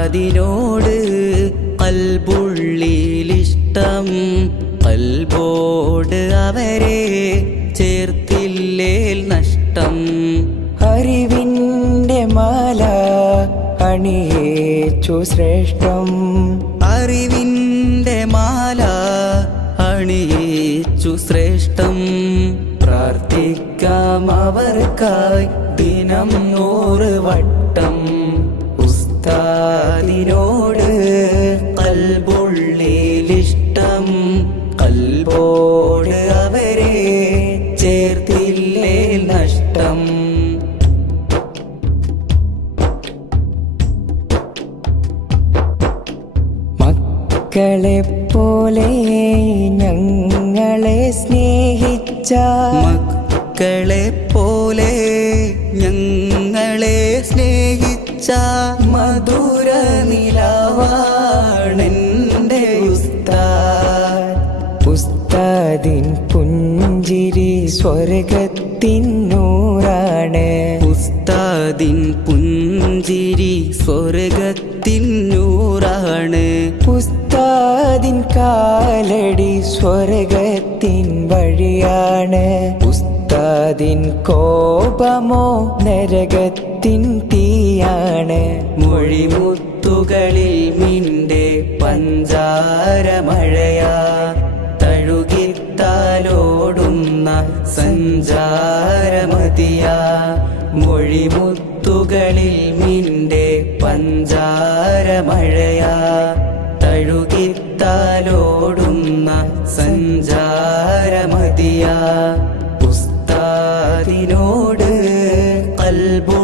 ഉസ്താദിനോട് കൽബുള്ളിലിഷ്ടം, കൽബോട് അവരെ ചേർത്തില്ലേൽ നഷ്ടം. അറിവിൻ്റെ മാല അണിയേച്ചു ശ്രേഷ്ഠം, അറിവിൻ്റെ മാല അണിയിച്ചു ശ്രേഷ്ഠം. പ്രാർത്ഥിക്കാം അവർക്കായി ദിനം 100 വട്ടം. ഉസ്താദിനോട് കൽബുള്ളിലിഷ്ടം, കൽബോട് അവരെ ചേർത്തില്ലേ നഷ്ടം. മക്കളെ പോലെ ഞങ്ങളെ സ്നേഹിച്ച, മക്കളെ പോലെ ഞങ്ങളെ സ്നേഹിച്ച മധുര നിലവാണെൻ്റെ ഉസ്താദ്. ഉസ്താദിൻ പുഞ്ചിരി സ്വർഗത്തിൻ നൂറാണ്, ഉസ്താദിൻ പുഞ്ചിരി സ്വർഗത്തിൻ നൂറാണ്. ഉസ്താദിൻ കാലടി സ്വർഗത്തിൻ വഴിയാണ്. ഉസ്താദിൻ കോപമോ നരകത്തിൻ തീയാണ്. മൊഴിമുത്തുകളിൽ മിൻ്റെ പഞ്ചാരമഴയാ, തഴുകിത്താലോടുന്ന സഞ്ചാരമതിയാ. മൊഴിമുത്തുകളിൽ മിൻ്റെ പഞ്ചാരമഴയാ, തഴുകിത്താലോടുന്ന സഞ്ചാരമതിയാ. ഉസ്താദിനോട് കൽബു